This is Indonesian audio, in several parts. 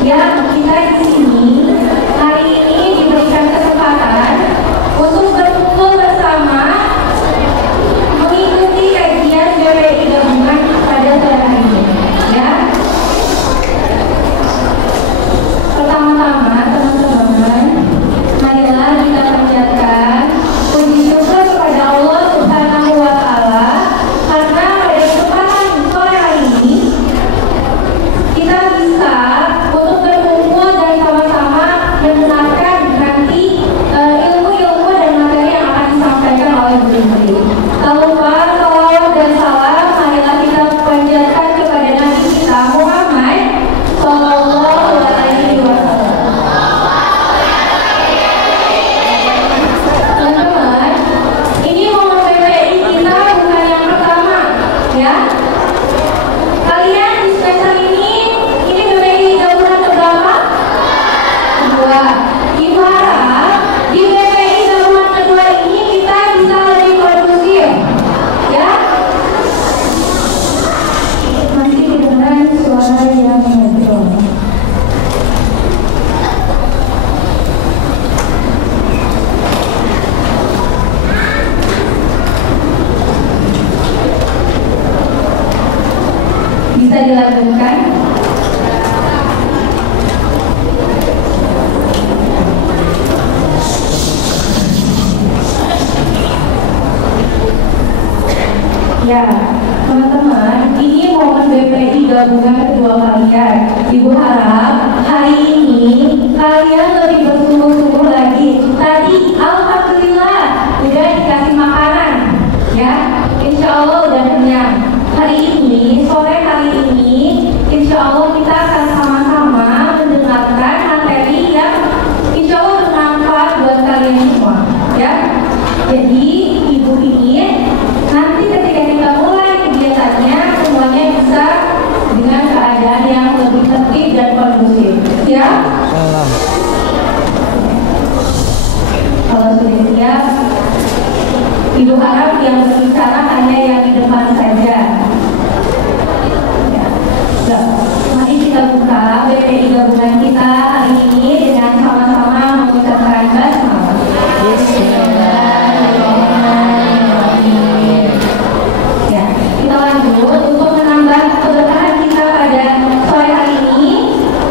Ya, kita di sini hari ini diberikan kesempatan untuk berkumpul bersama mengikuti kajian BPI gabungan pada sore hari ini. Ya, pertama-tama teman-teman, marilah kita panjatkan puji syukur kepada Allah Subhanahu wa Ta'ala karena pada kesempatan sore hari ini kita bisa untuk berkumpul dan sama-sama mendengarkan nanti ilmu-ilmu dan materi yang akan disampaikan oleh beliau. Tak lupa salawat dan salam marilah kita panjatkan kepada Nabi kita Muhammad Sallallahu Alaihi Wasallam. Teman-teman, ini momen PPI kita bukan yang pertama, ya. Kalian di semester ini PPI gabungan keberapa? Kedua. Ibu harap di PPI gabungan kedua ini kita bisa lebih kondusif, ya. Masih kedengaran suara yang ngobrol. Bisa dilanjutkan? Ya, teman-teman, ini momen BPI gabungan kedua kalian. Ibu harap hari ini kalian lebih bersungguh-sungguh lagi. Tadi, alhamdulillah, udah dikasih makanan, ya. Insya Allah udah kenyang. Hari ini, sore hari ini, insya Allah kita akan sama-sama mendengarkan materi yang insya Allah bermanfaat buat kalian semua, ya. Jadi, ibu ingin nanti ketika kita mulai kegiatannya semuanya bisa dengan keadaan yang lebih tertib dan kondusif, ya. Kalau sudah siap, ibu harap yang berbicara hanya yang di depan saja. Ya. Mari kita buka BPI gabungan kita hari ini dengan sama-sama mengucapkan basmalah. Bismillahirrahmanirrahim. Ya, kita lanjut untuk menambah keberkahan kita pada sore hari ini.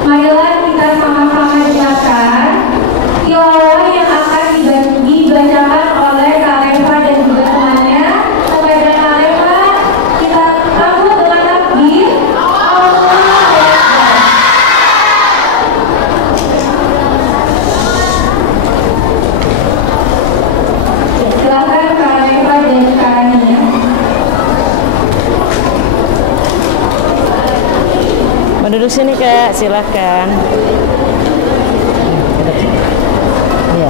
Marilah kita sama-sama dengarkan tilawah yang akan dibacakan oleh Kak Reva dan juga temannya. Kepada Kak Reva, kita sambut dengan takbir. Allahu Akbar. Silakan Kak Reva dan Kak Ania. Duduk sini Kak, silakan. Ya.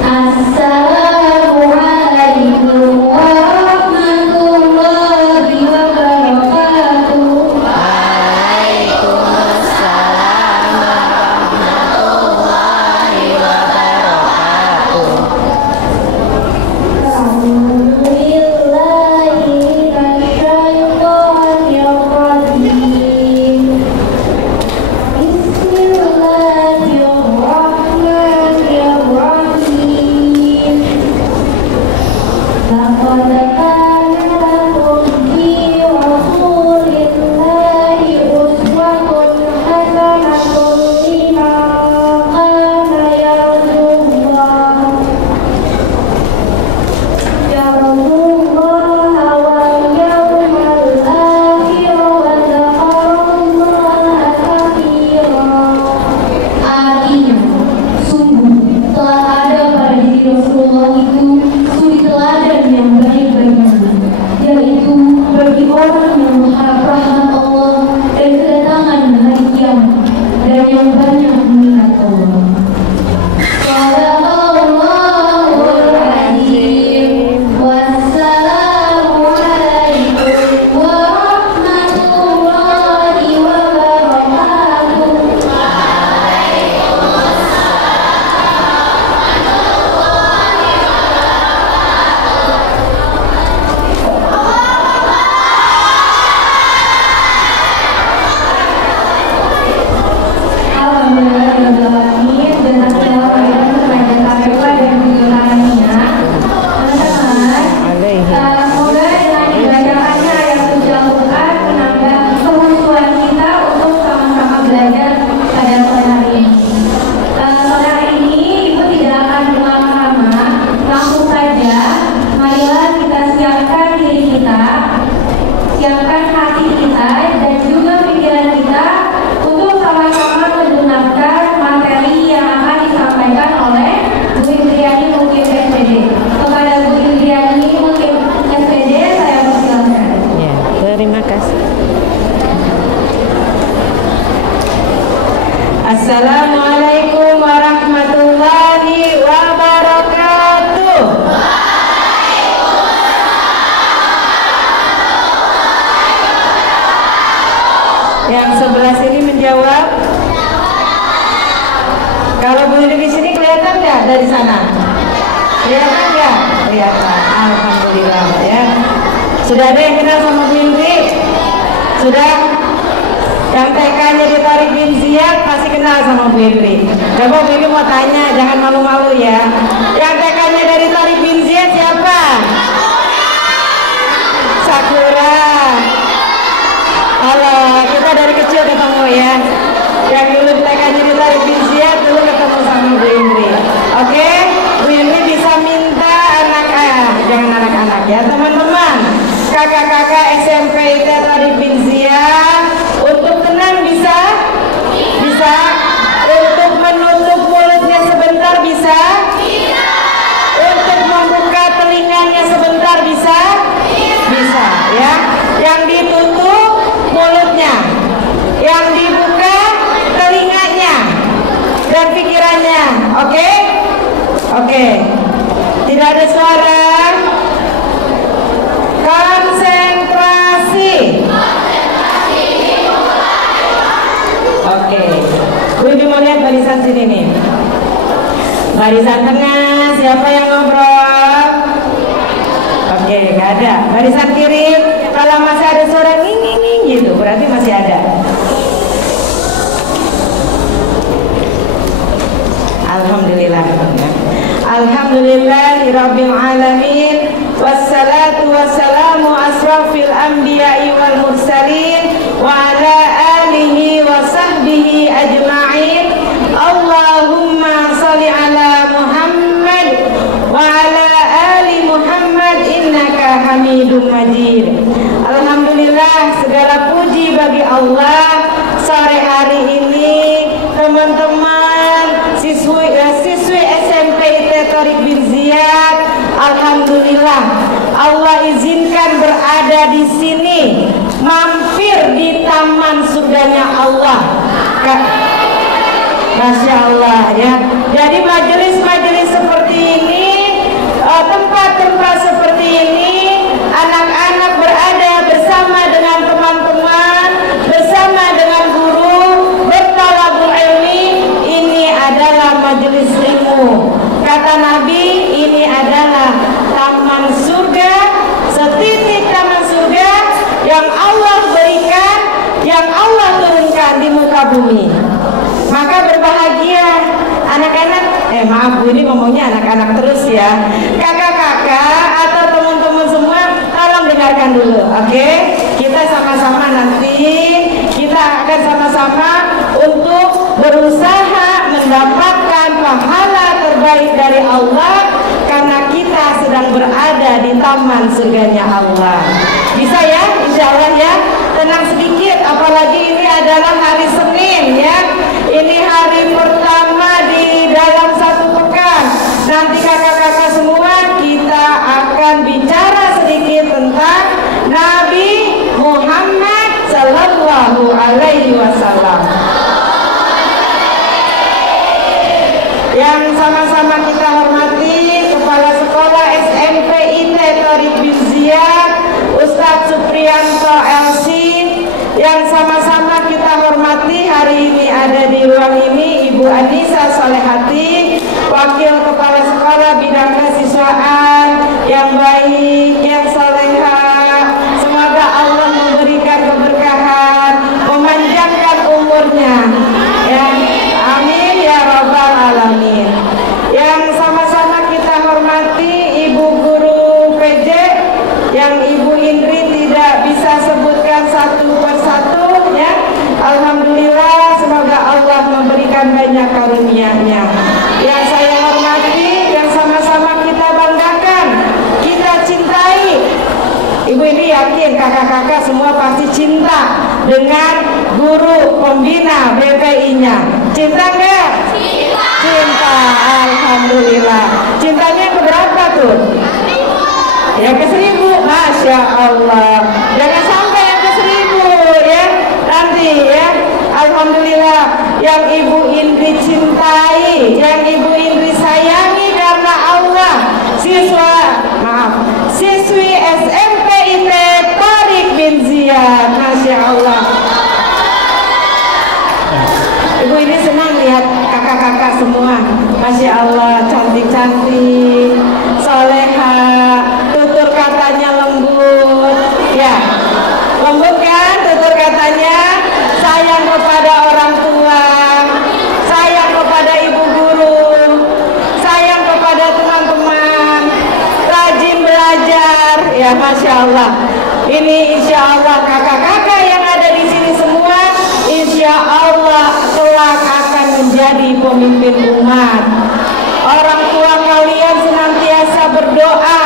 Assalamualaikum warahmatullahi wabarakatuh. Bismillahirrahmanirrahim. Ada di sana? Kelihatan nggak? Kelihatan. Alhamdulillah ya. Sudah ada yang kenal sama Bu Indri? Sudah? Yang TK-nya di Tariq bin Ziyad pasti kenal sama Bu Indri. Coba Bu Indri mau tanya, jangan malu-malu ya. Yang TK-nya dari Tariq bin Ziyad siapa? Sakura. Halo, kita dari kecil ketemu ya. Yang dulu TK-nya di Tariq bin Ziyad dulu ketemu sama Bu Indri. Oke? Bu Indri bisa minta jangan anak-anak ya teman-teman. Kakak-kakak SMP IT Tariq bin Ziyad untuk tenang bisa? Bisa? Untuk menutup mulutnya sebentar bisa? Untuk membuka telinganya sebentar bisa? Bisa ya. Yang ditutup mulutnya, yang dibuka telinganya dan pikirannya. Oke? Oke. Tidak ada suara. Konsentrasi. Oke. Bu Indri mau lihat barisan sini nih. Barisan tengah, siapa yang ngobrol? Oke, nggak ada. Barisan kiri, kalau masih ada suara nging gitu, berarti masih ada. Alhamdulillah. Alhamdulillahirabbil alamin. Wassalatu wassalamu asrafil anbiya'i wal mursalin wa ala alihi wa sahbihi ajma'in. Allahumma shalli ala Muhammad wa ala ali Muhammad innaka Hamidum Majid. Alhamdulillah, segala puji bagi Allah. Sore hari ini teman-teman siswi SMP IT Tariq bin Ziyad, alhamdulillah Allah izinkan berada di sini, mampir di taman surganya Allah. Masya Allah ya. Jadi majelis-majelis seperti ini, tempat-tempat seperti ini, anak-anak berada bersama dengan teman-teman, bersama dengan guru, bertalabul ilmi. Ini adalah majelis ilmu. Kata Nabi, ini adalah taman surga, setitik taman surga yang Allah berikan, yang Allah turunkan di muka bumi. Maka berbahagia anak-anak, maaf Bu, ini ngomongnya anak-anak terus ya. Kakak-kakak atau teman-teman semua, tolong dengarkan dulu, oke? Kita sama-sama nanti, kita akan sama-sama untuk berusaha mendapatkan pahala terbaik dari Allah karena kita sedang berada di taman surganya Allah. Bisa ya? Insya Allah ya. Tenang sedikit, apalagi ini adalah hari Senin ya. Ini hari pertama di dalam satu pekan. Nanti kakak-kakak semua kita akan bicara sedikit tentang Nabi Muhammad Sallallahu Alaihi Wasallam. Yang sama-sama kita hormati Kepala Sekolah SMP IT Tariq bin Ziyad, Ustadz Supriyanto LC. Yang sama-sama kita hormati hari ini ada di ruang ini Ibu Anissa Solehati, Wakil Kepala Sekolah Bidang Kesiswaan yang baik, yang soleha. Semoga Allah memberikan keberkahan, memanjangkan umurnya ya. Amin ya rabbal alamin. Yang sama-sama kita hormati Ibu Guru PJ yang Ibu Indri tidak bisa sebutkan satu persatu ya. Alhamdulillah, semoga Allah memberikan banyak karunia-Nya. Yang saya hormati, yang sama-sama kita banggakan, kita cintai. Ibu ini yakin kakak-kakak semua pasti cinta dengan guru pembina BPI-nya. Cinta enggak? Cinta. Cinta, alhamdulillah. Cintanya keberapa tuh? Yang ke-1000, Masya Allah. Jangan sampai yang ke-1000 ya. Nanti ya. Alhamdulillah, yang Ibu Indri cintai, yang Ibu Indri sayangi karena Allah, siswi SMP IT Tariq bin Ziyad. Masya Allah. Ibu ini senang lihat kakak-kakak kakak-kakak semua. Masya Allah, cantik-cantik, soleha, tutur katanya lembut. Ya, lembut kan tutur katanya? Sayang kepada orang tua, sayang kepada ibu guru, sayang kepada teman-teman, rajin belajar. Ya, Masya Allah. Ini insya Allah kakak-kakak yang ada di sini semua, insya Allah kelak akan menjadi pemimpin umat. Orang tua kalian senantiasa berdoa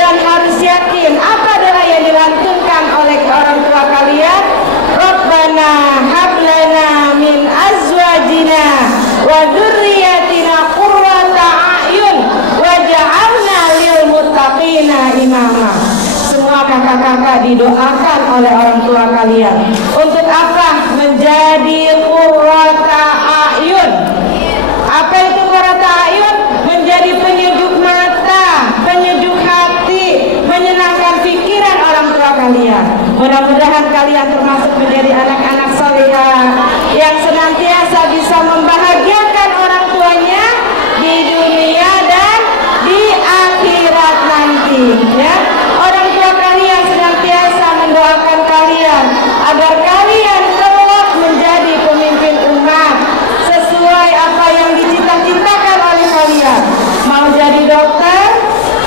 dan harus yakin apa doa yang dilantunkan oleh orang tua kalian. Rabbana hablana min azwajina wa dzurriyyatina qurrata a'yun waj'alna lil muttaqina imama. Semua kakak-kakak didoakan oleh orang tua kalian. Untuk apa? Menjadi qurrata a'yun. Apa itu qurrata a'yun? Menjadi penyejuk mata, penyejuk hati, menyenangkan pikiran orang tua kalian. Mudah-mudahan kalian termasuk menjadi anak-anak salihah yang senantiasa bisa membahagiakan orang tuanya di dunia dan di akhirat nanti. Ya, orang tua kalian senantiasa mendoakan kalian agar kalian kelak menjadi pemimpin umat sesuai apa yang dicita-citakan oleh kalian. Mau jadi dokter,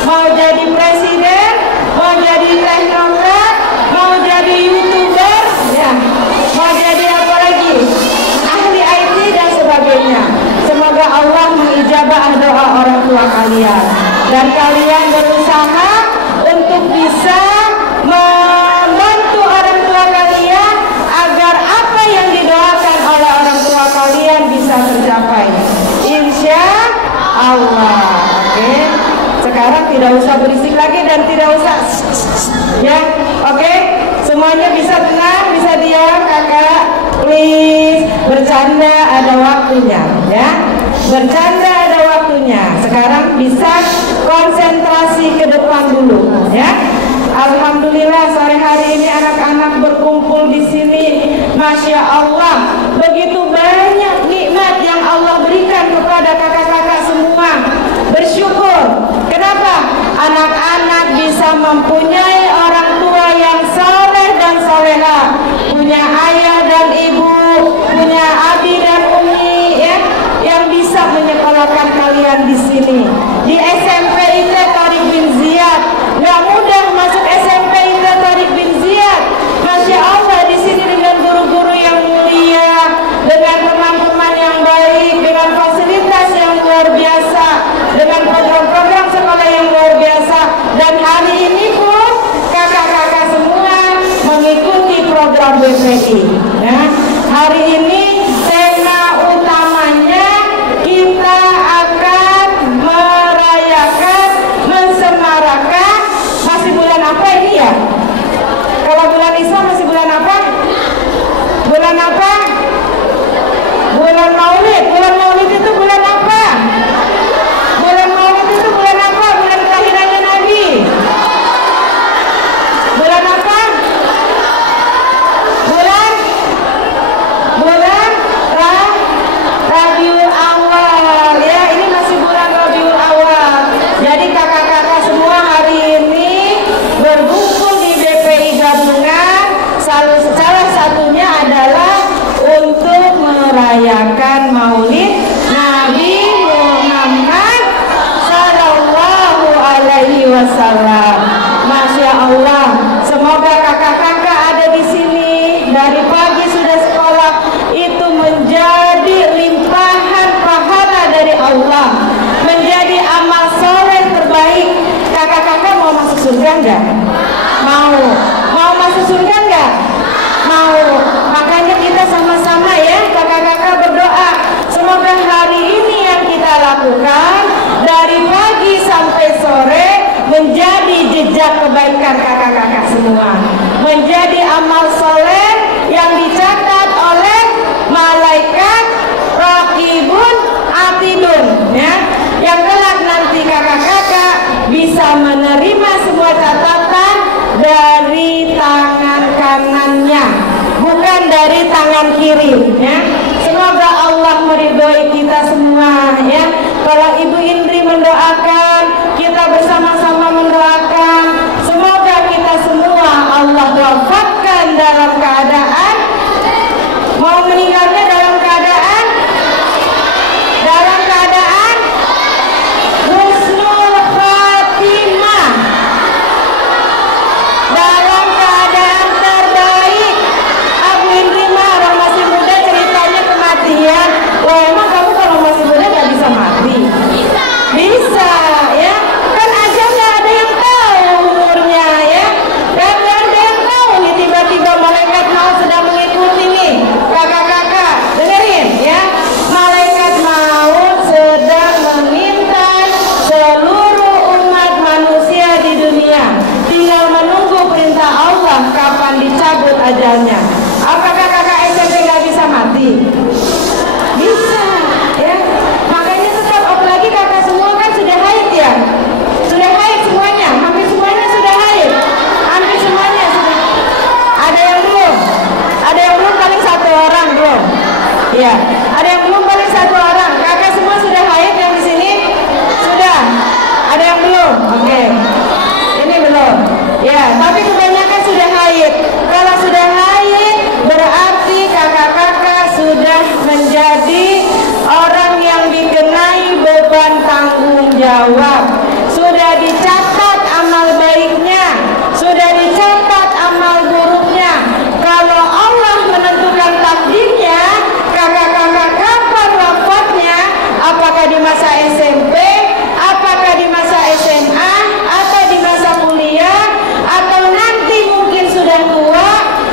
mau jadi presiden, mau jadi teknokrat, mau jadi youtuber, ya, mau jadi apa lagi, ahli IT dan sebagainya. Semoga Allah mengijabah doa orang tua kalian dan kalian berusaha untuk bisa membantu orang tua kalian agar apa yang didoakan oleh orang tua kalian bisa tercapai, insya Allah. Oke, sekarang tidak usah berisik lagi dan tidak usah ya. Oke, semuanya bisa tenang, bisa diam, kakak. Please, bercanda ada waktunya, ya. Bercanda ada waktunya. Sekarang bisa konsentrasi ke depan dulu, ya. Alhamdulillah sore hari ini anak-anak berkumpul di sini. Masya Allah, begitu banyak nikmat yang Allah berikan kepada kakak-kakak semua. Bersyukur. Kenapa? Anak-anak bisa mempunyai orang tua yang saleh dan soleha, punya ayah dan ibu, punya abi dan umi, ya, yang bisa menyekolahkan kalian di sini. Di SMP IT Tariq bin Ziyad, nggak mudah masuk SMP IT Tariq bin Ziyad. Masya Allah, di sini dengan guru-guru yang mulia, dengan teman-teman yang baik, dengan fasilitas yang luar biasa, dengan program-program sekolah yang luar biasa. Dan hari ini pun kakak-kakak semua mengikuti program BPI. Ya. Hari ini tema utamanya kita akan merayakan, mensemarakan, masih bulan apa ini ya? Kalau bulan Islam masih bulan apa? Bulan apa? Bulan Maulid. Bulan Maulid itu bulan apa? Bulan Maulid itu bulan apa? Bulan kelahirannya Nabi. Bulan apa? Bulan Rabiul Awal. Ya, ini masih bulan Rabiul Awal. Jadi kakak-kakak semua hari ini berkumpul di BPI gabungan. Salah satunya adalah untuk merayakan Maulid Nabi Muhammad Sallallahu Alaihi Wasallam. Masya Allah, semoga kakak-kakak ada di sini dari pagi sudah sekolah itu menjadi limpahan pahala dari Allah, menjadi amal soleh terbaik. Kakak-kakak mau masuk surga enggak? Mau masuk surga enggak? Mau. Makanya kita sama-sama ya kakak-kakak berdoa, semoga hari ini yang kita lakukan dari pagi sampai sore menjadi jejak kebaikan kakak-kakak semua, menjadi amal soleh yang dicatat oleh malaikat Raqibun Atidun, ya, yang kelak nanti kakak-kakak bisa menerima semua catatan dari tangan kanannya, bukan dari tangan kiri, ya. Semoga Allah meridhoi kita semua mendoakan, kita bersama-sama mendoakan, semoga kita semua Allah wafatkan dalam keadaan mau meninggalnya dalam keadaan husnul khatimah, dalam keadaan terbaik. Abu Indri mah orang masih muda ceritanya kematian. Wah, emang kamu kalau masih muda nggak bisa mati? Bisa, ya. Kan aja nggak ada yang tahu umurnya, ya. Dan nggak ada yang tahu nih, tiba-tiba malaikat maut sedang mengikuti nih. Kakak-kakak, dengerin, ya. Malaikat maut sedang mengintai seluruh umat manusia di dunia. Tinggal menunggu perintah Allah kapan dicabut ajalnya. Apakah kakak SMP nggak bisa mati? Bisa, ya. Makanya tetap, apalagi kakak semua kan sudah haid, ya. Sudah haid semuanya, hampir semuanya sudah haid. Hampir semuanya sudah. Ada yang belum? Ada yang belum, paling satu orang belum. Ya, ada yang belum, paling satu orang. Kakak semua sudah haid yang di sini? Sudah. Ada yang belum? Oke. Ini belum. Ya, tapi kebanyakan sudah haid. Kalau sudah haid, berarti kakak-kakak sudah menjadi orang yang dikenai beban tanggung jawab. Sudah dicatat amal baiknya, sudah dicatat amal buruknya. Kalau Allah menentukan takdirnya, kakak-kakak kapan wafatnya, apakah di masa SMP, apakah di masa SMA, atau di masa kuliah, atau nanti mungkin sudah tua,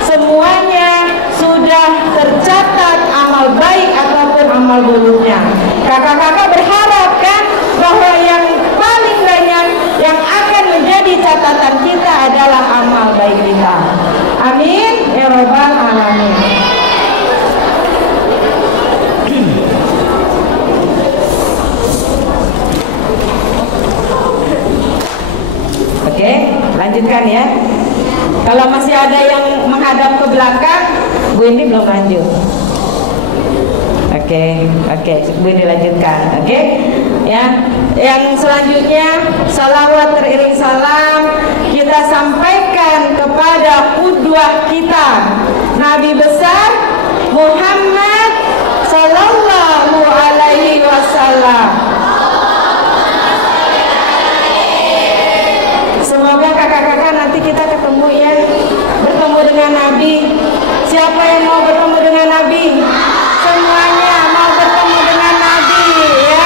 semuanya sudah tercatat amal baik ataupun amal buruknya. Kakak-kakak berharap kan bahwa yang paling banyak yang akan menjadi catatan kita adalah amal baik kita. Amin ya rabbal alamin. Oke, lanjutkan ya. Kalau masih ada yang menghadap ke belakang, Bu Indi belum lanjut. Oke, Bu Indi lanjutkan. Oke, ya. Yang selanjutnya, salawat teriring salam kita sampaikan kepada qudwah kita, Nabi besar Muhammad Sallallahu Alaihi Wasallam. Semoga kakak-kakak nanti kita ketemu, ya, bertemu dengan Nabi. Siapa yang mau bertemu dengan Nabi? Semuanya mau bertemu dengan Nabi, ya.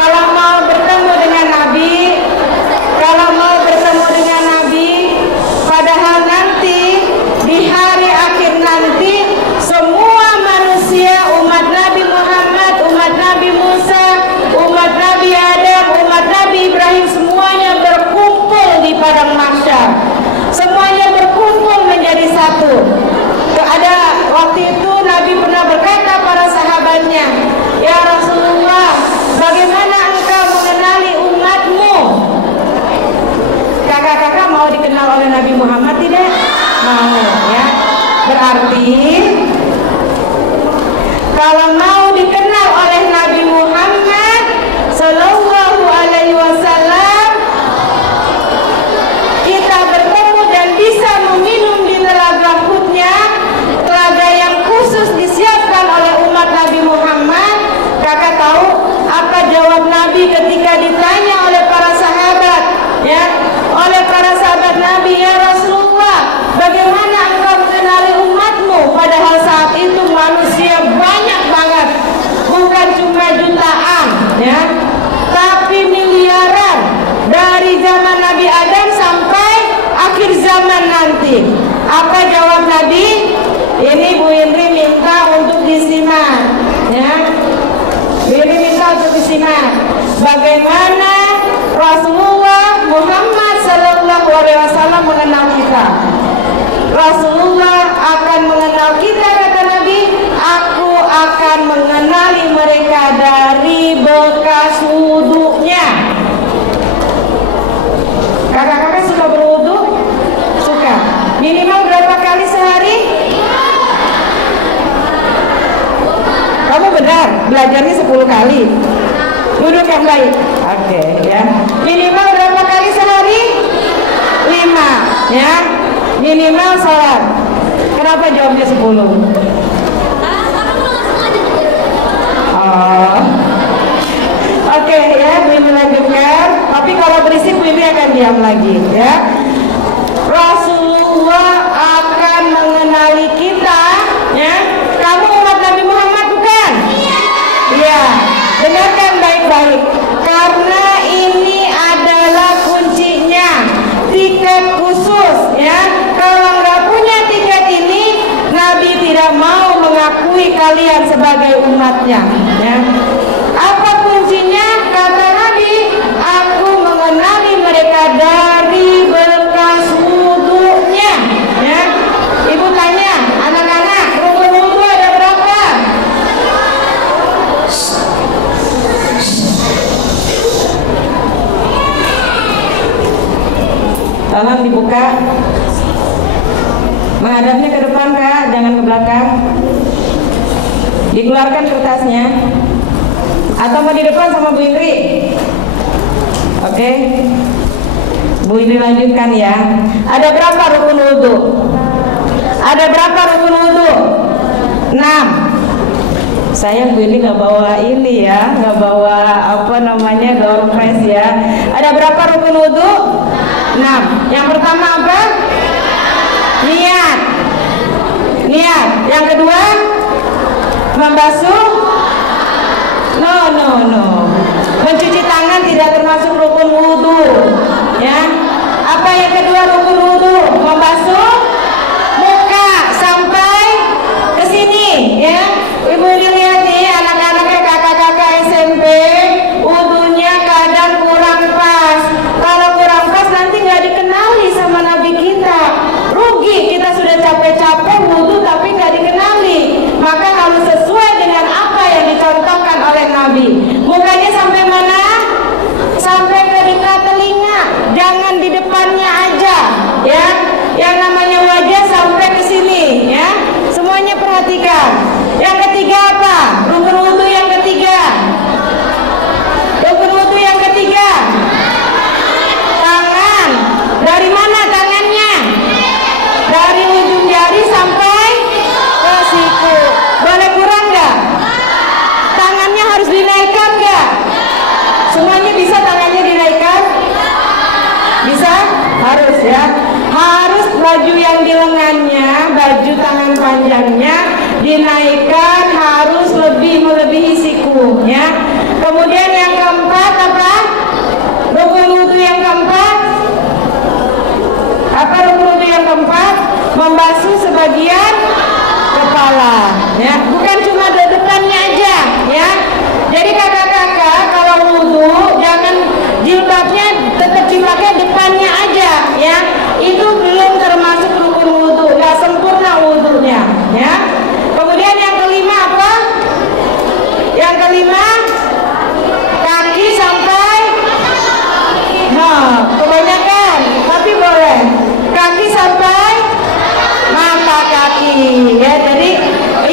Kalau mau bertemu dengan Nabi, padahal nanti di hari akhir nanti semua manusia, umat Nabi Muhammad, umat Nabi Musa, umat Nabi Adam, umat Nabi Ibrahim, semuanya berkumpul di padang mahsyar. Semuanya berkumpul menjadi satu. Ada waktu itu Nabi pernah berkata para sahabatnya, "Ya Rasulullah, bagaimana engkau mengenali umatmu?" Kakak-kakak mau dikenal oleh Nabi Muhammad tidak? Mau, ya. Berarti kalau mau dikenal oleh Nabi Muhammad Sallallahu Alaihi Wasallam, kita bertemu dan bisa meminum di telaga Hudnya, telaga yang khusus disiapkan oleh umat Nabi Muhammad. Kakak tahu apa jawab Nabi ketika ditanya oleh para sahabat, ya, oleh para sahabat Nabi, "Ya Rasulullah, bagaimana engkau mengenali umatmu?" Padahal saat itu manusia banyak banget, bukan cuma jutaan, ya, tapi miliaran, dari zaman Nabi Adam sampai akhir zaman nanti. Apa jawab Nabi? Ini Bu Indri minta untuk disimak, ya. Bu Indri minta untuk disimak. Bagaimana Rasulullah Muhammad Sallallahu Alaihi Wasallam mengenal kita. Rasulullah akan mengenal kita, kata Nabi, "Aku akan mengenali mereka dari bekas wudhunya." Kakak-kakak suka berwudhu? Suka. Minimal berapa kali sehari? Kamu benar, belajarnya 10 kali. Duduk yang baik. Oke, ya. Minimal berapa kali sehari? 5, ya. Minimal sholat. Kenapa jawabnya 10? Oh. Oke, ya, Bu Ini lanjutkan. Tapi kalau berisik Bu Ini akan diam lagi, ya. Rasulullah akan mengenali kita, ya. Kamu umat Nabi Muhammad bukan? Iya. Dengarkan baik-baik. Karena ini adalah kuncinya. Tiket khusus, ya. Kalau nggak punya tiket ini, Nabi tidak mau mengakui kalian sebagai umatnya, ya. Apa kuncinya? Kata Nabi, aku mengenali mereka dari bekas wudunya, ya. Ibu tanya, anak-anak, rukun wudu ada berapa? Tolong dibuka. Menghadapnya ke depan, Kak, jangan ke belakang. Dikeluarkan kertasnya. Atau mau di depan sama Bu Indri? Oke. Bu Indri lanjutkan ya. Ada berapa rukun wudu? Ada berapa rukun wudu? 6. Sayang Bu Indri nggak bawa ini ya, nggak bawa apa namanya door prize ya. Ada berapa rukun wudu? 6. Yang pertama apa? Niat. Niat. Yang kedua? Membasuh? No. Mencuci tangan tidak termasuk rukun wudu, ya. Apa yang kedua rukun wudu? Membasuh muka sampai ke sini, ya. Ibu lihat nih anak-anaknya kakak-kakak SMP, wudunya kadang kurang pas. Kalau kurang pas nanti nggak dikenali sama Nabi kita. Rugi, kita sudah capek-capek wudu tapi nggak dikenali. Maka harus sesuai dengan apa yang dicontohkan oleh Nabi. Mukanya sampai mana? Sampai ke dekat telinga. Jangan di depannya aja, ya. Yang namanya wajah sampai ke sini, ya. Semuanya perhatikan. Yang ketiga apa? Rukun wudu yang ketiga. Rukun wudu yang ketiga. Tangan. Dari mana tangannya? Dari ujung jari sampai ke siku. Boleh kurang nggak? Tangannya harus dinaikkan nggak? Semuanya bisa tangannya dinaikkan? Bisa? Harus ya. Harus baju yang di lengannya, baju tangan panjangnya dinaikkan harus lebih melebihi siku, ya. Kemudian yang keempat apa? Rukun wudu yang keempat. Apa rukun wudu yang keempat? Membasuh sebagian kepala, ya. Bukan cuma di depannya aja, ya. Jadi kakak-kakak kalau wudu jangan jilbabnya tetap jilbabnya depannya aja, ya. Itu belum termasuk rukun wudu, nggak sempurna wudunya, ya. Kemudian yang kelima apa? Yang kelima kaki sampai, kebanyakan, tapi boleh kaki sampai mata kaki, ya. Jadi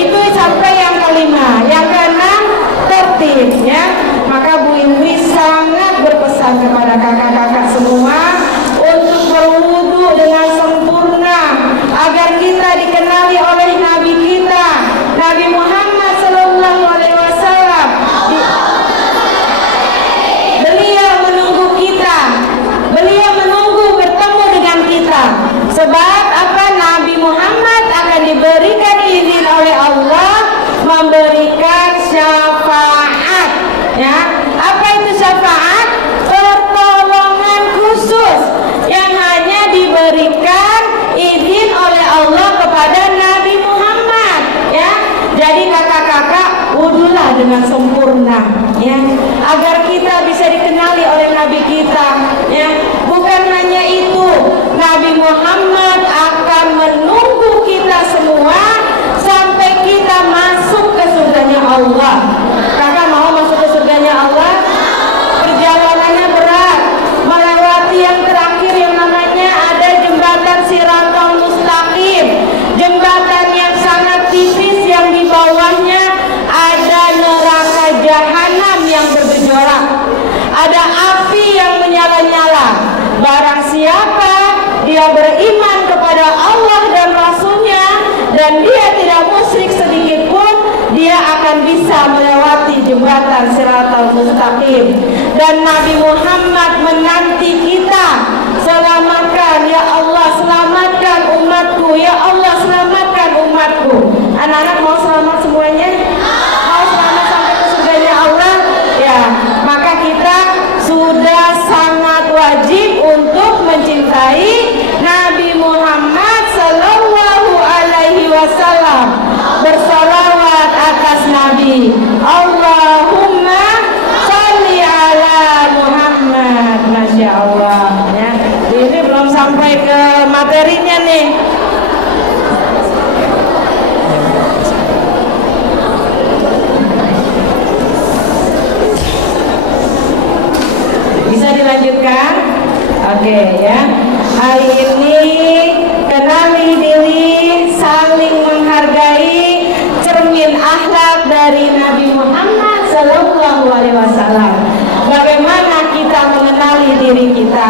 itu sampai yang kelima. Yang keenam tertib, ya. Maka Bu Indri sangat berpesan kepada kakak-kakak semua untuk berwudu dengan sempurna agar kita dikenali oleh Nabi kita, Nabi Muhammad Sallallahu Alaihi Wasallam. Beliau menunggu kita, beliau menunggu bertemu dengan kita. Sebab apa? Nabi Muhammad akan diberikan izin oleh Allah memberikan syafaat, ya. Apa itu syafaat? Pertolongan khusus yang hanya diberikan izin oleh Allah kepada Nabi Muhammad, ya. Jadi kakak-kakak wudulah dengan sempurna, ya, agar kita bisa dikenali oleh Nabi kita, ya. Bukan hanya itu, Nabi Muhammad akan menunggu kita semua sampai kita masuk ke surganya Allah. Kakak mau masuk ke surganya Allah? Perjalanannya berat, melewati yang terakhir yang namanya ada jembatan Shiratal Mustaqim, jembatan yang sangat tipis yang di bawahnya ada jembatan Shiratal Mustaqim. Dan Nabi Muhammad menanti kita. Selamatkan ya Allah, selamatkan umatku, ya Allah selamatkan umatku. Anak-anak mau selamat semuanya? Mau selamat sampai ke surganya Allah? Ya, maka kita sudah sangat wajib untuk mencintai Nabi Muhammad Sallallahu Alaihi Wasallam, bersalawat atas Nabi. Allahumma sholli ala Muhammad. Masya Allah ya. Ini belum sampai ke materinya nih. Bisa dilanjutkan? Oke ya. Hari ini kenali diri, saling menghargai, cermin akhlak dari Nabi Muhammad Sallallahu Alaihi Wasallam. Bagaimana kita mengenali diri kita?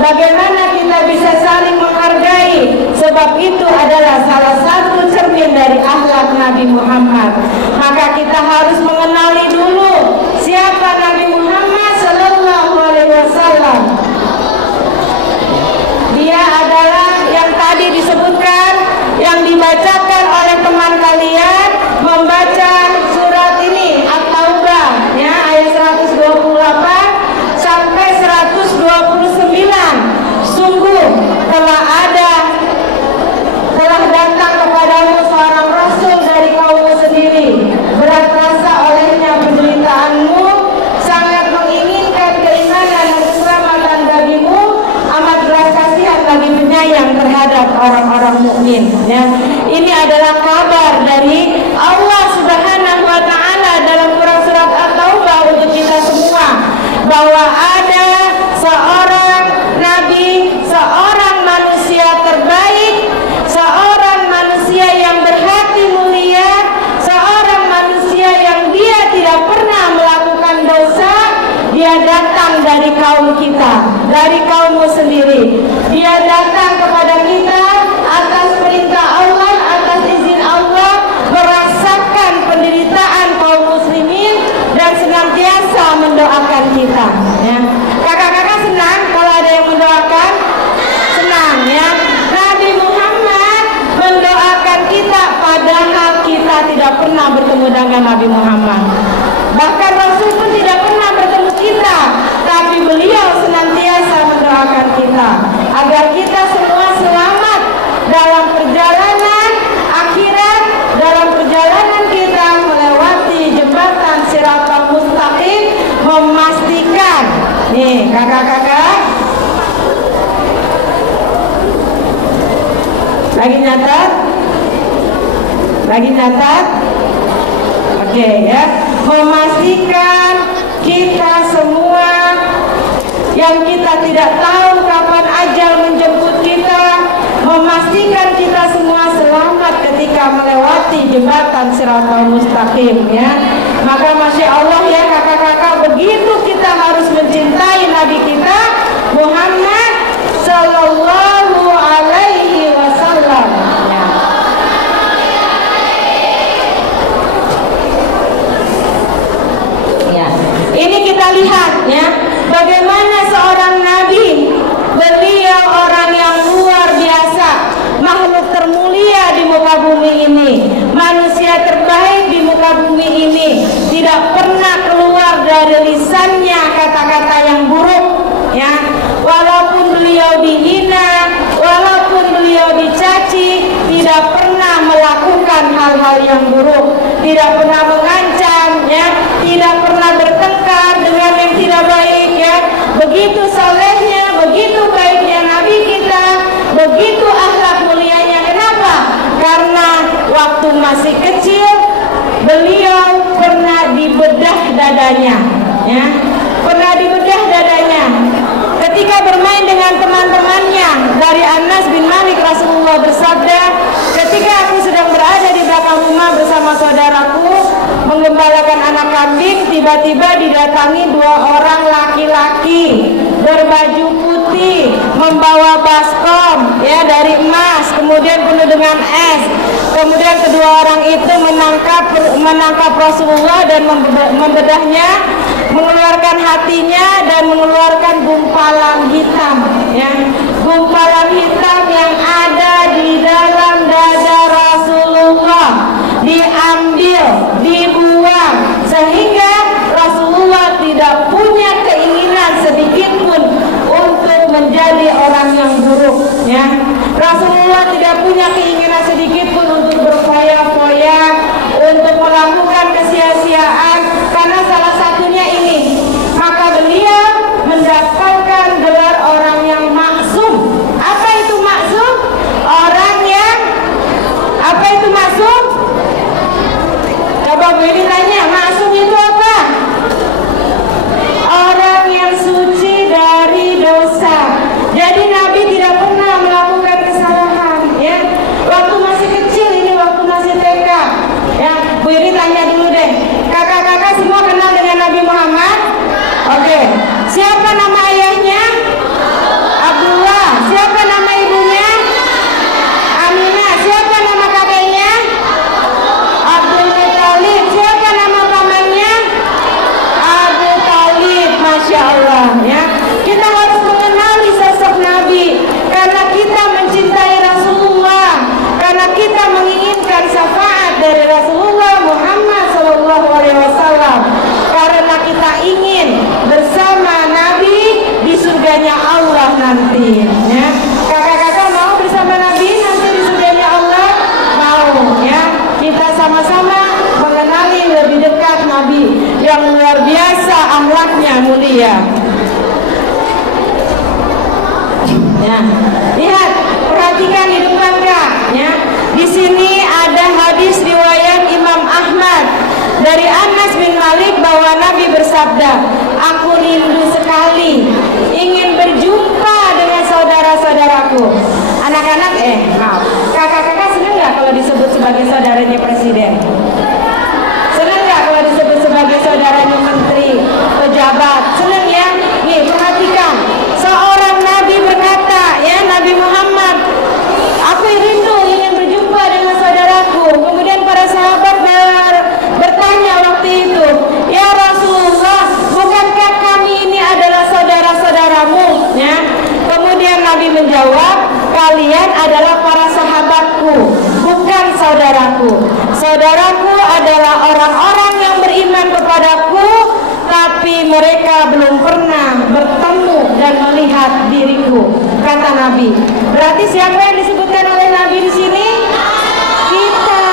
Bagaimana kita bisa saling menghargai? Sebab itu adalah salah satu cermin dari akhlak Nabi Muhammad. Maka kita harus mengenali dulu siapa Nabi Muhammad Sallallahu Alaihi Wasallam. Dia adalah yang tadi disebutkan, yang dibacakan oleh teman kalian, membaca surat ini At-Taubah ya, ayat 128 sampai 129. Sungguh telah datang kepadamu seorang rasul dari kaummu sendiri, berat rasa olehnya penderitaanmu, sangat menginginkan keimanan dan keselamatan bagimu, amat belas kasihan lagi penyayang terhadap orang-orang mukmin ya. Ini adalah kabar dari Allah Subhanahu wa taala dalam Quran surat At-Taubah untuk kita semua, bahwa ada seorang nabi, seorang manusia terbaik, seorang manusia yang berhati mulia, seorang manusia yang dia tidak pernah melakukan dosa. Dia datang dari kaum kita, dari kaummu sendiri. Dia datang kepada kita atas perintah Allah, atas izin Allah, merasakan penderitaan kaum muslimin dan senantiasa mendoakan kita ya. Kakak-kakak senang kalau ada yang mendoakan? Senang ya. Nabi Muhammad mendoakan kita, padahal kita tidak pernah bertemu dengan Nabi Muhammad. Bahkan Rasul pun tidak pernah bertemu kita, tapi beliau senantiasa mendoakan kita agar kita semua selamat dalam perjalanan akhirat, dalam perjalanan kita melewati jembatan Shiratal Mustaqim, memastikan nih kakak-kakak lagi nyatat oke ya, memastikan kita semua yang kita tidak tahu kapan ajal menjemput kita, memastikan kita semua selamat ketika melewati jembatan Shiratal Mustaqim ya. Maka Masya Allah ya kakak-kakak, begitu kita harus mencintai Nabi kita Muhammad Sallallahu Alaihi Wasallam ya. Ya, ini kita lihat ya, bagaimana seorang nabi, beliau orang yang luar biasa, makhluk termulia di muka bumi ini, manusia terbaik di muka bumi ini, tidak pernah keluar dari lisannya kata-kata yang buruk ya. Walaupun beliau dihina, walaupun beliau dicaci, tidak pernah melakukan hal-hal yang buruk, tidak pernah mengancam ya, tidak pernah bertengkar dengan yang tidak baik ya. Begitu salehnya, begitu baiknya Nabi kita, begitu akhlak mulianya. Kenapa? Karena waktu masih kecil beliau pernah dibedah dadanya ya, pernah dibedah dadanya ketika bermain dengan teman-temannya. Dari Anas bin Malik Rasulullah bersabda, ketika aku sedang berada di belakang rumah bersama saudaraku menggembalakan anak kambing, tiba-tiba didatangi dua orang laki-laki berbaju putih putih, membawa baskom ya dari emas, kemudian penuh dengan es. Kemudian kedua orang itu menangkap Rasulullah dan membedahnya, mengeluarkan hatinya dan mengeluarkan gumpalan hitam ya. Gumpalan hitam yang ada di dalam dada Rasulullah diambil, dibuang, sehingga Rasulullah tidak punya keinginan sedikit pun untuk menjadi orang yang buruk ya. Rasulullah tidak punya keinginan sedikit pun untuk berfoya-foya, untuk melakukan kesia-siaan, karena salah satunya ini, maka beliau mendapatkan gelar orang yang maksum. Apa itu maksum? Orang yang apa itu maksum? Coba Bu ini tanya, maksum itu apa? Orang yang suci dari dosa. Jadi Nabi tidak pernah melakukan kesalahan ya. Waktu masih kecil, ini waktu masih TK ya. Bu Iri tanya dulu deh, kakak-kakak semua kenal dengan Nabi Muhammad? Oke. Siapa nama ayahnya? Abdullah. Siapa nama ibunya? Aminah. Siapa nama kakeknya? Abdul Muthalib. Siapa nama pamannya? Abu Talib. Masya Allah ya. Kita harus mengenali sosok Nabi karena kita mencintai Rasulullah, karena kita menginginkan syafaat dari Rasulullah Muhammad SAW, karena kita ingin bersama Nabi di surganya Allah nanti ya. Kakak-kakak mau bersama Nabi nanti di surganya Allah? Mau ya. Kita sama-sama mengenali lebih dekat Nabi yang luar biasa akhlaknya mulia ya. Lihat, perhatikan di depan Kak ya. Di sini ada hadis riwayat Imam Ahmad dari Anas bin Malik bahwa Nabi bersabda, aku rindu sekali ingin berjumpa dengan saudara-saudaraku. Anak-anak maaf, kakak-kakak senang nggak kalau disebut sebagai saudaranya presiden? Senang nggak kalau disebut sebagai saudaranya menteri, pejabat? Senang ya? Nih perhatikan, seorang Nabi berkata ya, Nabi Muhammad, aku rindu ingin berjumpa dengan saudaraku. Kemudian para sahabat bertanya waktu itu, ya Rasulullah, bukankah kami ini adalah saudara-saudaramu ya? Kemudian Nabi menjawab, kalian adalah para sahabatku, bukan saudaraku. Saudaraku adalah orang-orang yang beriman kepadaku, tapi mereka belum pernah bertemu dan melihat diriku, kata Nabi. Berarti siapa yang disebutkan oleh Nabi di sini? Kita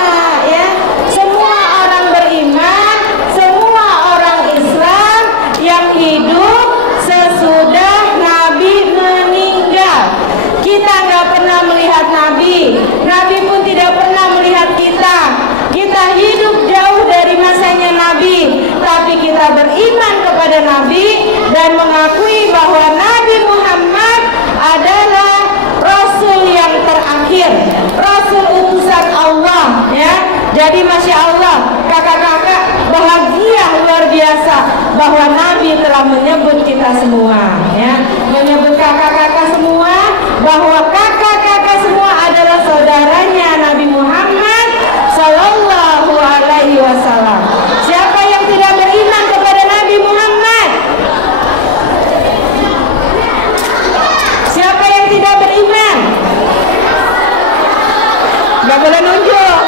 ya. Semua orang beriman, semua orang Islam yang hidup sesudah Nabi meninggal. Kita nggak pernah melihat Nabi, Nabi pun tidak pernah melihat kita. Kita hidup jauh dari masanya Nabi, tapi kita beriman kepada Nabi dan mengakui bahwa Nabi Muhammad adalah Rasul yang terakhir, Rasul utusan Allah ya. Jadi Masya Allah, kakak-kakak bahagia luar biasa bahwa Nabi telah menyebut kita semua ya, menyebut kakak-kakak semua bahwa kakak-kakak semua adalah saudaranya Nabi Muhammad Sallallahu Alaihi Wasallam. Siapa yang tidak beriman kepada Nabi Muhammad? Siapa yang tidak beriman? Gak boleh nunjuk.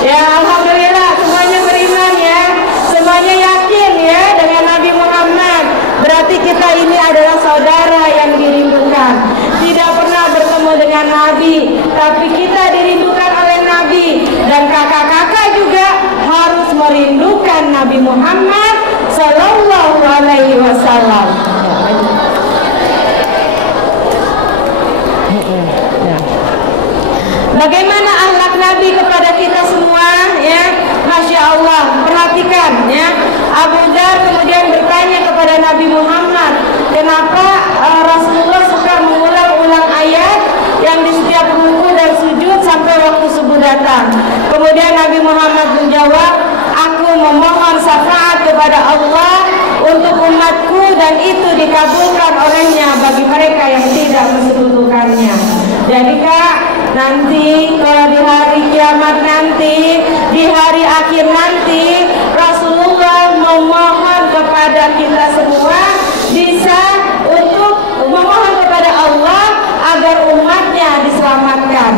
Ya Alhamdulillah semuanya beriman ya. Semuanya yakin ya dengan Nabi Muhammad. Berarti kita ini adalah saudara yang dirindukan. Tidak pernah bertemu dengan Nabi, tapi kita dirindukan oleh Nabi. Dan kakak-kakak juga harus merindukan Nabi Muhammad Sallallahu Alaihi Wasallam. Bagaimana akhlak Nabi kepada kita semua ya? Masya Allah, perhatikan ya. Abu Dar kemudian bertanya kepada Nabi Muhammad, kenapa Rasulullah suka mengulang-ulang ayat yang di setiap ruku dan sujud sampai waktu subuh datang. Kemudian Nabi Muhammad menjawab, aku memohon syafaat kepada Allah untuk umatku dan dan itu dikabulkan olehnya bagi mereka yang tidak mensekutukannya. Jadi Kak, nanti kalau di hari kiamat nanti, di hari akhir nanti, Rasulullah memohon kepada kita semua bisa untuk memohon kepada Allah agar umatnya diselamatkan,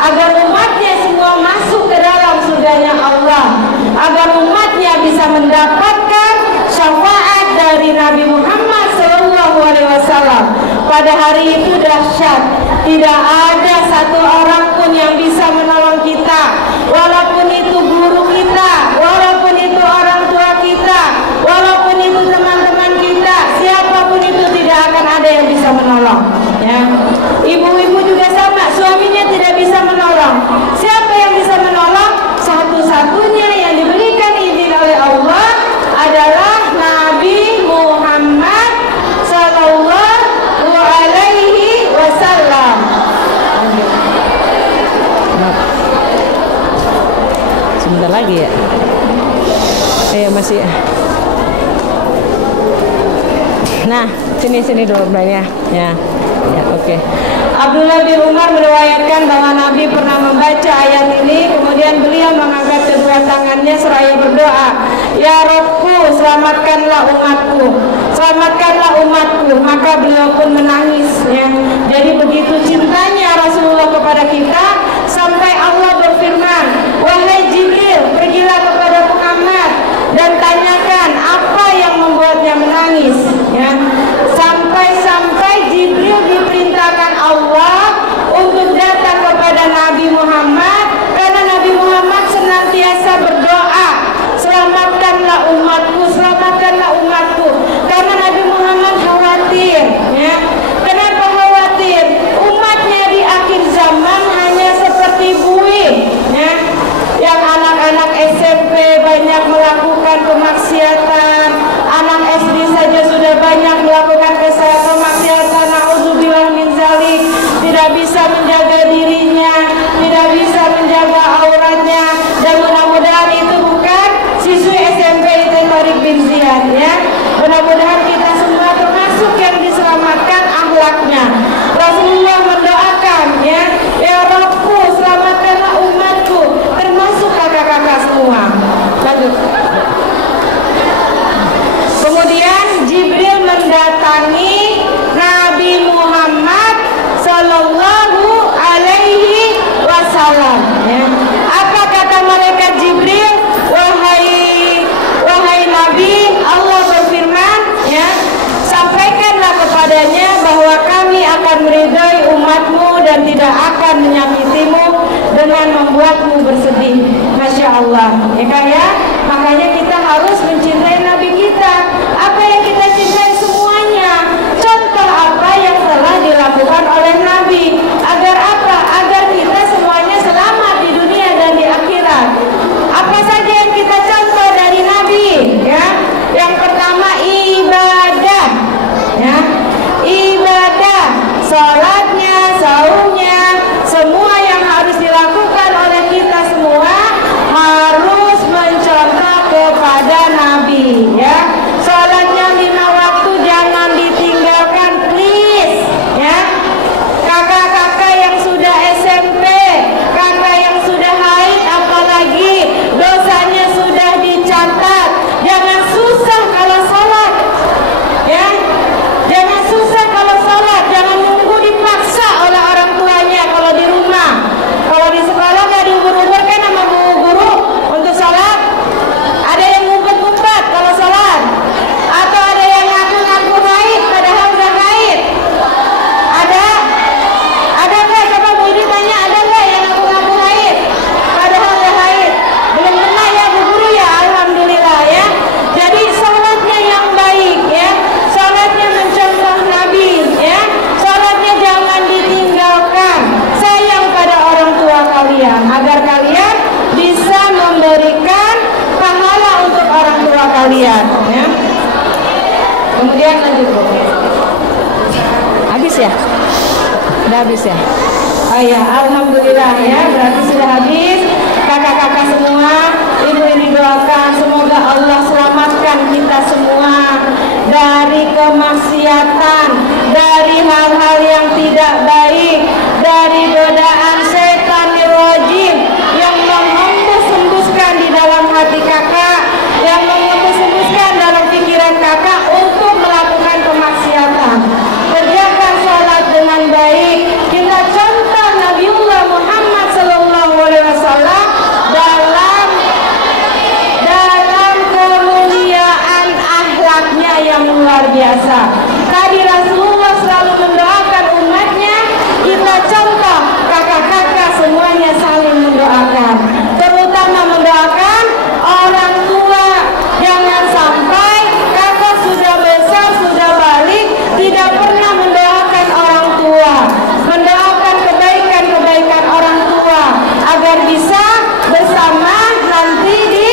agar umatnya semua masuk ke dalam surganya Allah, agar umatnya bisa mendapatkan syafaat dari Nabi Muhammad SAW. Pada hari itu dahsyat, tidak ada satu orang pun yang bisa menolong kita, walaupun itu guru kita, walaupun itu orang tua kita, walaupun itu teman-teman kita, siapapun itu tidak akan ada yang bisa menolong. Ya. Ibu-ibu juga sama, suaminya tidak bisa menolong. Siapa yang bisa menolong? Satu-satunya yang diberikan izin oleh Allah adalah Nabi Muhammad Sallallahu Alaihi Wasallam. Sebentar lagi ya. Masih. Nah, sini dulu belannya. Ya, oke. Abdullah bin Umar meriwayatkan bahwa Nabi pernah membaca ayat ini, kemudian beliau mengangkat kedua tangannya seraya berdoa, "Ya Rabbku, selamatkanlah umatku, selamatkanlah umatku." Maka beliau pun menangis. Ya. Jadi begitu cintanya Rasulullah kepada kita, sampai Allah berfirman, "Wahai Jibril, pergilah kepada Muhammad dan tanyakan apa yang membuatnya menangis." Ya. Sampai Jibril diperintahkan Allah untuk datang kepada Nabi Muhammad, karena Nabi Muhammad senantiasa berdoa, "Selamatkanlah umatku, selamatkanlah umatku." Karena Nabi Muhammad khawatir. Ya. Kenapa khawatir? Umatnya di akhir zaman hanya seperti buih. Ya. Yang anak-anak SMP banyak melakukan kemaksiatan, anak SD saja sudah banyak melakukan kemaksiatan, na'udzubillah min zalik, tidak bisa menjaga dirinya, tidak bisa menjaga auratnya, dan mudah-mudahan itu bukan siswi SMP Tariq bin Ziyad. Ya. Mudah-mudahan kita semua termasuk yang diselamatkan akhlaknya. Rasulullah mendoakan, ya Rabbku, selamatkanlah umatku, termasuk kakak-kakak semua. Lanjut. Kemudian Jibril mendatangi Nabi Muhammad Sallallahu Alaihi Wasallam. Ya. Apa kata malaikat Jibril? Wahai Nabi, Allah berfirman, ya, sampaikanlah kepadanya bahwa kami akan meridai umatmu dan tidak akan menyakitimu dengan membuatmu bersedih. Masya Allah, ya kan ya? Makanya kita harus mencintai Nabi kita. Apa yang kita cintai semuanya. Contoh apa yang telah dilakukan oleh Nabi. Agar apa? Agar kita semuanya selamat di dunia dan di akhirat. Apa saja yang kita contoh dari Nabi? Ya, yang pertama ibadah. Ya, ibadah, salatnya, saumnya, semua yang harus dilakukan oleh kita semua harus mencontoh kepada Nabi. Ya, salatnya 5 waktu jangan ditinggalkan, please. Ya, kakak-kakak yang sudah SMP, kakak yang sudah haid, apalagi dosanya sudah dicatat. Jangan susah kalau salat. Ya, jangan susah kalau salat. Jangan nunggu dipaksa oleh orang tuanya kalau di rumah. Kalau di sekolah nggak diubur-ubur kan sama guru untuk salat. Ada yang ngumpet-ngumpet kalau salat, atau ada yang ngaku-ngaku haid padahal nggak haid. Ada nggak? Coba Bu Idi tanya, ada nggak yang ngaku-ngaku haid padahal nggak haid? Belum pernah ya Bu Guru ya, alhamdulillah ya. Jadi salatnya yang baik, ya, salatnya mencontoh Nabi, ya, salatnya jangan ditinggalkan. Sayang pada orang tua kalian agar kalian bisa memberikan pahala untuk orang tua kalian. Ya. Kemudian lanjut Bu. Habis ya? Udah habis ya? Oh ya, alhamdulillah ya, berarti sudah habis. Kakak-kakak semua, ibu ini doakan semoga Allah selamatkan kita semua dari kemaksiatan, dari hal-hal yang tidak baik, dari godaan setan rajim yang menghembus-hembuskan di dalam hati kakak, yang menghembus-hembuskan dalam pikiran kakak untuk melakukan kemaksiatan. Kerjakan sholat dengan baik. Kita contoh Nabiullah Muhammad SAW dalam kemuliaan akhlaknya yang luar biasa. Tadi Rasulullah selalu mendoakan umatnya. Kita contoh kakak-kakak semuanya saling mendoakan, terutama mendoakan orang tua. Jangan sampai kakak sudah besar, sudah balik, tidak pernah mendoakan orang tua, mendoakan kebaikan-kebaikan orang tua agar bisa bersama nanti di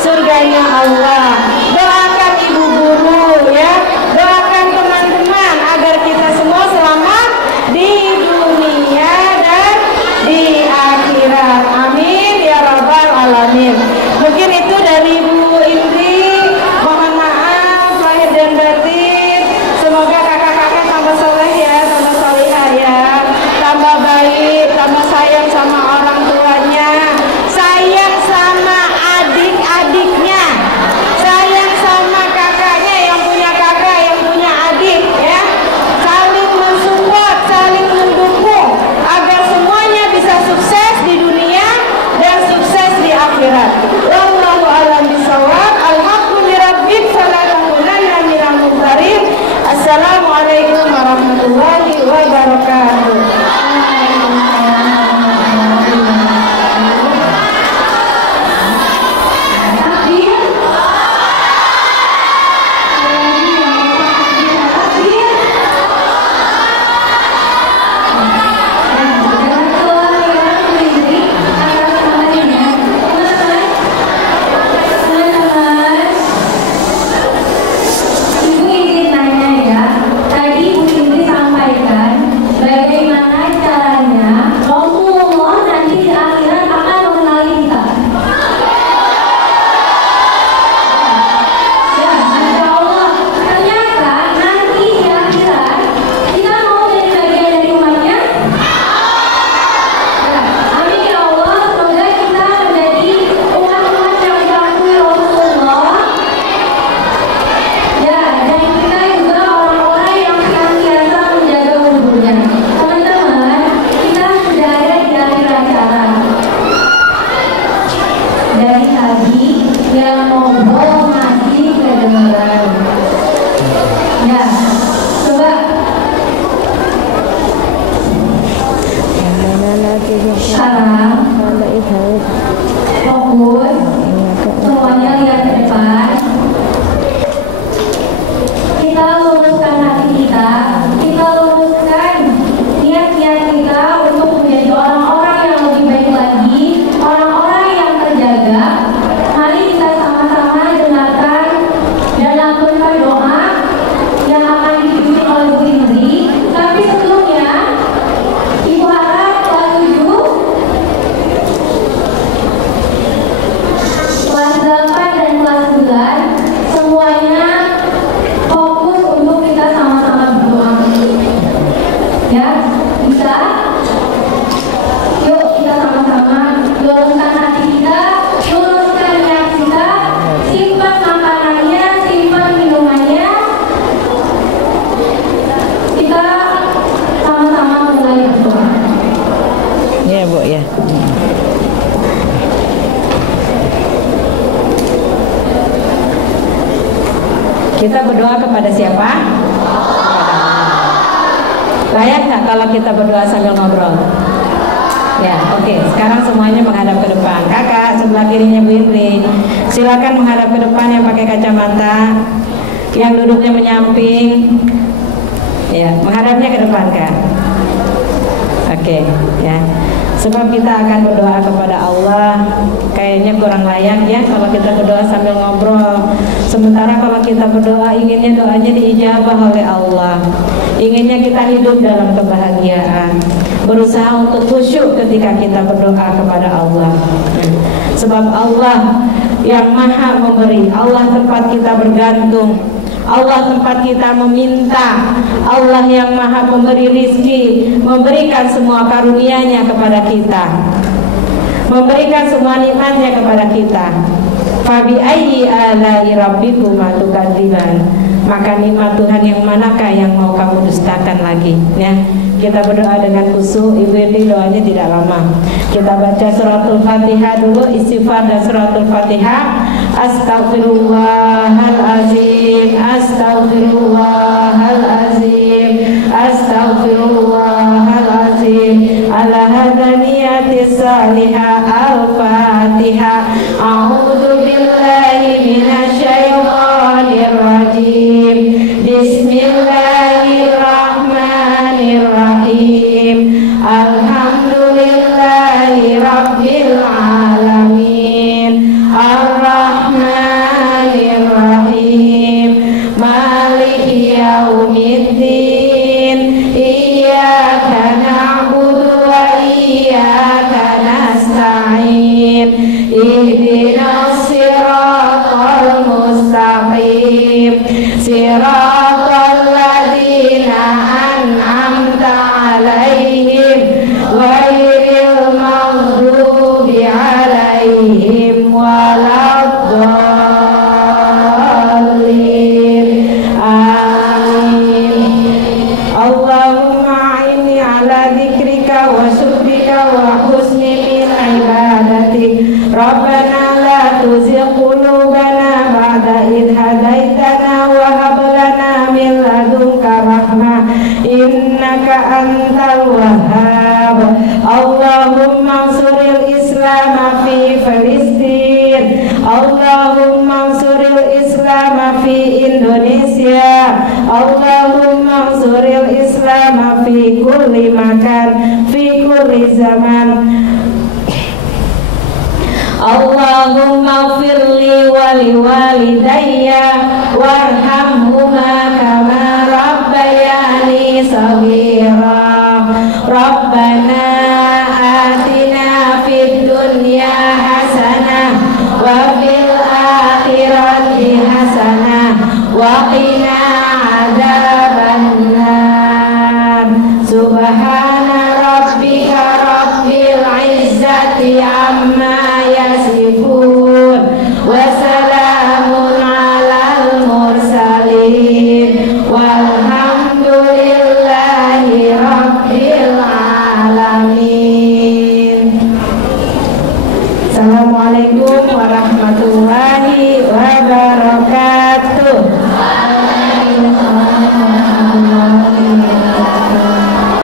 surganya Allah. Doakan ibu guru ya, doakan teman-teman agar kita semua selamat di dunia dan di akhirat. Amin ya rabbal alamin. Mungkin itu dari Bu Indri. Mohon maaf lahir dan batin. Semoga kakak-kakak tambah soleh ya, tambah solihah ya, tambah baik, tambah sayang sama orang tuanya, sayang sama adik-adiknya, sayang sama kakaknya yang punya kakak, yang punya adik ya, saling mensupport, saling mendukung agar semuanya bisa sukses di dunia dan sukses di akhirat. Wallahu a'lam bishawab. Alhamdulillahirabbil alamin. Assalamualaikum warahmatullahi wabarakatuh. Ibu izin nanya ya, tadi Ibu Indri sampaikan bagaimana caranya Rasulullah nanti di akhirat akan mengenali kita. Ya, Masya Allah, ternyata nanti di akhirat kita mau jadi bagian dari umatnya. Ya, amin ya Allah, semoga kita menjadi umat-umat yang diakui Rasulullah. Ya, dan kita juga orang-orang yang senantiasa menjaga wudhunya. Teman-teman, kita sudah ada di akhir acara. Dari tadi yang ngobrol masih kedengeran. Ya, coba sekarang fokus, semuanya lihat ke depan. Kita luruskan hati kita luruskan niat-niat kita untuk menjadi orang-orang yang lebih baik lagi, orang-orang yang terjaga. Mari kita sama-sama dengarkan dan lakukan doa yang akan dipimpin oleh Bu Indri. Tapi sebelumnya, Ibu harap kelas 7, kelas 8 dan kelas 9 semuanya fokus untuk kita sama-sama berdoa. Ya, bisa? Yuk kita sama-sama luruskan hati kita, luruskan niat kita, simpan makanannya, simpan minumannya. Kita sama-sama mulai berdoa. Ya Bu ya. Kita berdoa kepada siapa? Layak nggak kalau kita berdoa sambil ngobrol? Ya, oke. Sekarang semuanya menghadap ke depan. Kakak sebelah kirinya Bu Indri, silakan menghadap ke depan yang pakai kacamata, yang duduknya menyamping. Ya, menghadapnya ke depan Kak. Oke, ya. Sebab kita akan berdoa kepada Allah. Kayaknya kurang layak ya kalau kita berdoa sambil ngobrol. Sementara kalau kita berdoa, inginnya doanya diijabah oleh Allah. Inginnya kita hidup dalam kebahagiaan. Berusaha untuk khusyuk ketika kita berdoa kepada Allah. Sebab Allah yang maha memberi, Allah tempat kita bergantung, Allah tempat kita meminta. Allah yang maha pemberi rizki, memberikan semua karunia-Nya kepada kita, memberikan semua nikmat-Nya kepada kita. Fabi ayyi alai rabbikuma tukadziban. Maka nikmat Tuhan yang manakah yang mau kamu dustakan lagi? Ya, kita berdoa dengan khusyuk. Ibu ini doanya tidak lama. Kita baca suratul Fatihah dulu, istighfar dan suratul Fatihah. Astaghfirullahalazim, astaghfirullahalazim, astaghfirullahalazim. Ala hadaniyatis salihah. Al-Fatihah. A'udzu billahi minasyaitonir rajim. Bismillahirrahmanirrahim. Alhamdulillahi rabbil alamin. Ar-Rahmanirrahim. Maliki yaumiddin. Iyyaka na'budu wa iyyaka nasta'in. Ihdinas siratal mustaqim. Siratal ladzina an'amta 'alaihim ghairil maghdubi 'alaihim waladdallin. Amin. Allahumma a'inni 'ala dzikrika wa syukrika wa husni min ibadatik. Rabbana la tuzigh qulubana ba'da idh hadaitana wa hab lana min ladunka rahmah innaka antal wahhab. Allahumma ansuril Islam fi Filistin. Allahumma ansuril Islam fi Indonesia. Allahumma ansuril Islam fi kulli makan, fi kulli zaman. Allahumma firli wali walidayya warhamni